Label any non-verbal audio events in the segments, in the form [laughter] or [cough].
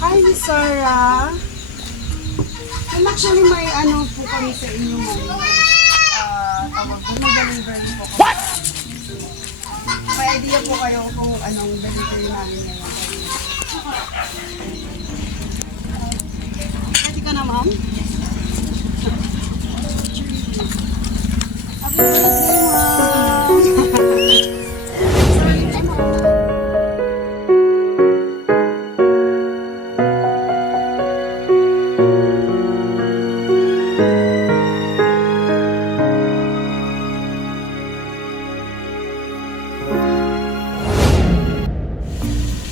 Hi, Miss Sarah. Um, actually, may ano po kami sa inyo. Ah, tawag po, mag-deliver po. What? May idea po kayo kung anong delivery namin ngayon. Ready ka na, ma'am? Happy birthday,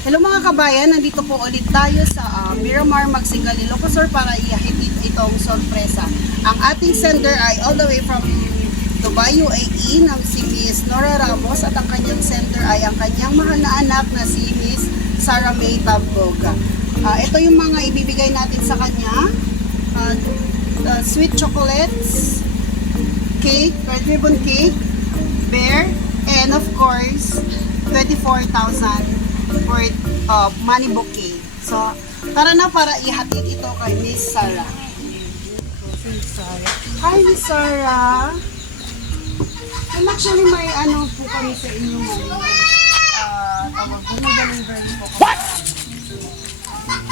Hello mga kabayan, nandito po ulit tayo sa uh, Miramar Magsingal, Ilocos para ihatid itong sorpresa. Ang ating sender ay all the way from Dubai, UAE ng si Miss Nora Ramos at ang kanyang sender ay ang kanyang mahal na anak na si Miss Sarah May Tabboga. Ah, ito yung mga ibibigay natin sa kanya. Ah, ah, sweet chocolates, cake, red ribbon cake, bear, and of course, 24,000 worth of money bouquet. So, tara na para ihatid ito kay Miss Sarah. Hi, Miss Sarah. Um, actually, may ano po kami sa inyo. Ah, tawag po, mag-deliver po. What?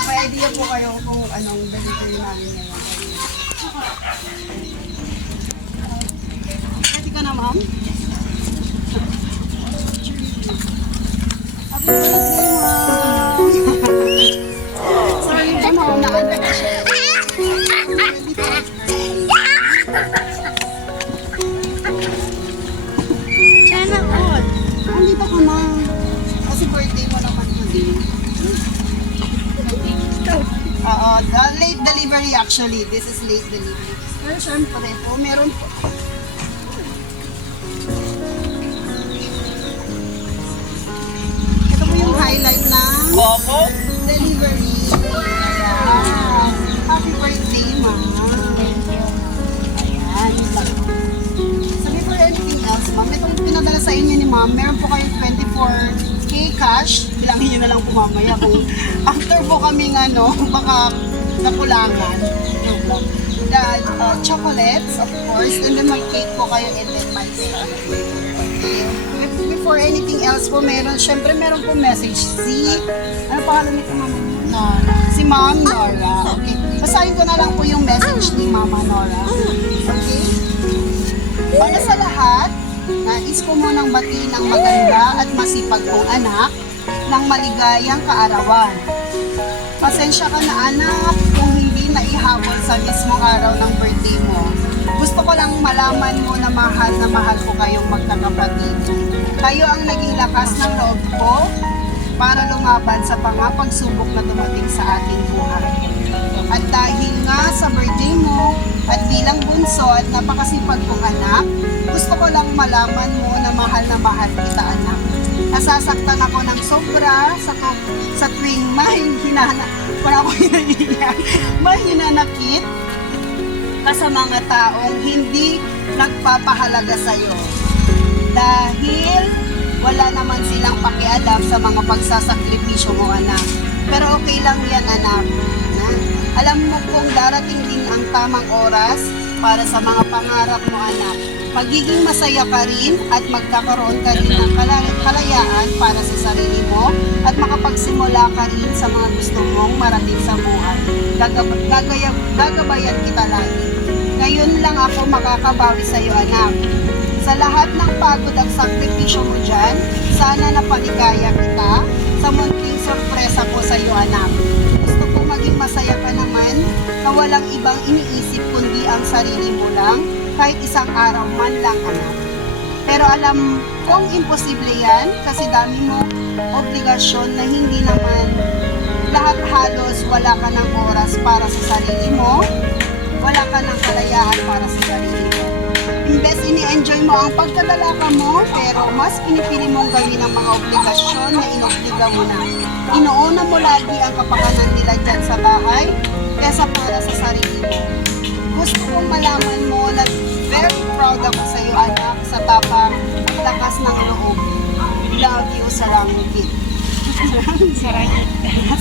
May idea po kayo kung anong delivery namin ngayon. Ready ka na, ma'am? Happy birthday, Ka na. Kasi birthday mo naman today. Oo, the late delivery actually. This is late delivery. Pero syempre po, meron po. Ito po yung highlight ng Bobo? delivery. Ayan. Happy birthday, ma'am. Ma'am, meron po kayong 24k cash. Bilangin nyo na lang po mamaya kung [laughs] after po kaming ano, baka nakulangan. The uh, chocolates, of course, and then mag-cake po kayo and then Okay. Before anything else po, meron, syempre meron po message si, ano pangalan nito mama? Nora. Si Ma'am Nora. Okay. Basahin ko na lang po yung message ni Mama Nora. Okay? Para sa lahat, nais ko munang bati ng maganda at masipag kong anak ng maligayang kaarawan. Pasensya ka na anak kung hindi na ihabol sa mismong araw ng birthday mo. Gusto ko lang malaman mo na mahal na mahal ko kayong magkakapatid. Kayo ang naging lakas ng loob ko para lumaban sa pangapagsubok na dumating sa ating buhay. At dahil nga sa birthday mo at bilang bunso at napakasipag kong anak, gusto ko lang malaman mo na mahal na mahal kita anak. Nasasaktan ako ng sobra sa, tu- sa tuwing mahinana, para ako hinaiyak, [laughs] mahinanakit ka sa mga taong hindi nagpapahalaga sa'yo. Dahil wala naman silang pakialam sa mga pagsasakripisyo mo, anak. Pero okay lang yan, anak. Na? Alam mo kung darating din ang tamang oras para sa mga pangarap mo, anak. Magiging masaya ka rin at magkakaroon ka rin ng kala- kalayaan para sa sarili mo at makapagsimula ka rin sa mga gusto mong marating sa buhay. Gagab- gagaya- gagabayan kita lagi. Ngayon lang ako makakabawi sa iyo, anak. Sa lahat ng pagod at sakripisyo mo dyan, sana napaligaya kita sa munting sorpresa ko sa iyo, anak. Gusto ko maging masaya ka naman na walang ibang iniisip kundi ang sarili mo lang kahit isang araw man lang, anak. Pero alam kong imposible yan kasi dami mo obligasyon na hindi naman lahat halos wala ka ng oras para sa sarili mo, wala ka ng kalayaan para sa sarili mo. Imbes ini-enjoy mo ang pagkalalaka mo, pero mas pinipili mong gawin ang mga obligasyon na inobliga mo na. Inuuna mo lagi ang kapakanan nila dyan sa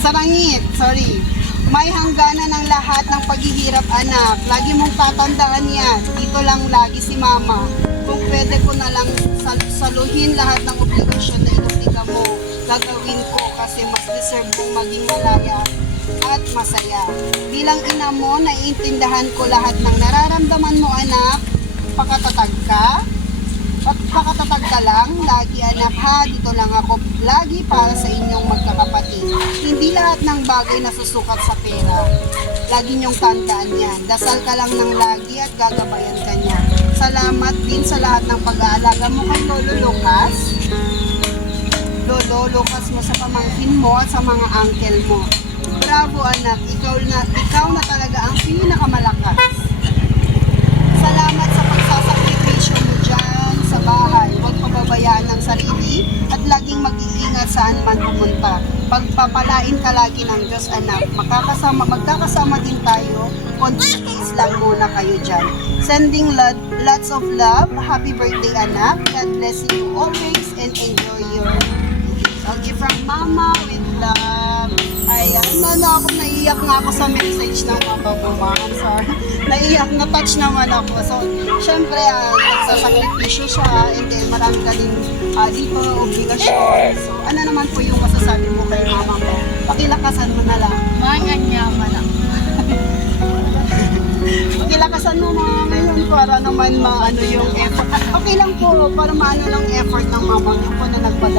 Sarangit. Sa Sarangit, sorry. May hangganan ng lahat ng paghihirap, anak. Lagi mong tatandaan yan. Dito lang lagi si mama. Kung pwede ko na lang sal- saluhin lahat ng obligasyon na inubliga mo, gagawin ko kasi mas deserve kong maging malaya at masaya. Bilang ina mo, naiintindahan ko lahat ng nararamdaman mo, anak. Pakatatag ka, at pakatatag ka lang, lagi anak ha, dito lang ako lagi para sa inyong magkakapatid. Lahat ng bagay nasusukat sa pera. Lagi niyong tandaan yan. Dasal ka lang ng lagi at gagabayan ka niya. Salamat din sa lahat ng pag-aalaga mo kay Lolo Lucas. Lolo Lucas mo sa pamangkin mo at sa mga uncle mo. Bravo anak, ikaw na, ikaw na talaga ang pinakamalakas. Salamat sa pagsasakripisyo mo dyan sa bahay. Pababayaan ng sarili at laging mag-iingat saan man pumunta. Pagpapalain ka lagi ng Diyos, anak. Makakasama, magkakasama din tayo. Konti lang muna kayo dyan. Sending lot, lots of love. Happy birthday, anak. God bless you always and enjoy your na, na ako, naiyak nga ako sa message ko, ma'am. Sorry. [laughs] Naiyak, na-touch naman ako. So, syempre, uh, nagsasakripisyo siya, and then marami ka din ah, dito obligasyon. So, ano naman po yung masasabi mo kay mama mo? Pakilakasan mo na lang. Mga niya manak. [laughs] Pakilakasan mo mga ngayon para naman maano yung effort. Okay lang po, para maano lang effort ng mama niyo po na nagpadala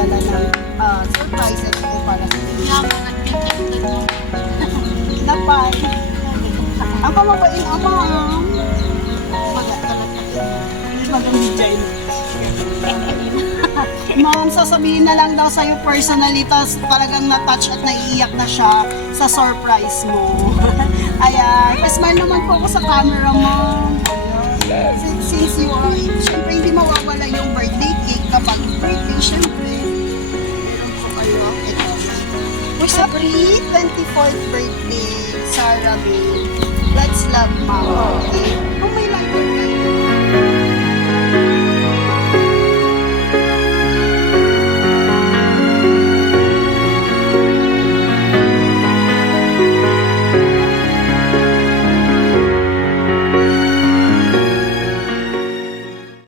Ang pamabain ang ma'am. Sasabihin na lang daw sa'yo personally, tas talagang na-touch at naiiyak na siya sa surprise mo. [laughs] Ayan. Pa-smile naman po ako sa camera. Ayan. Since, since you are, syempre hindi mawawala yung birthday cake kapag birthday, syempre. Meron po kayo. Ito. Wish happy 24th birthday, Sarah May. Let's love mama. Okay? Oh my God.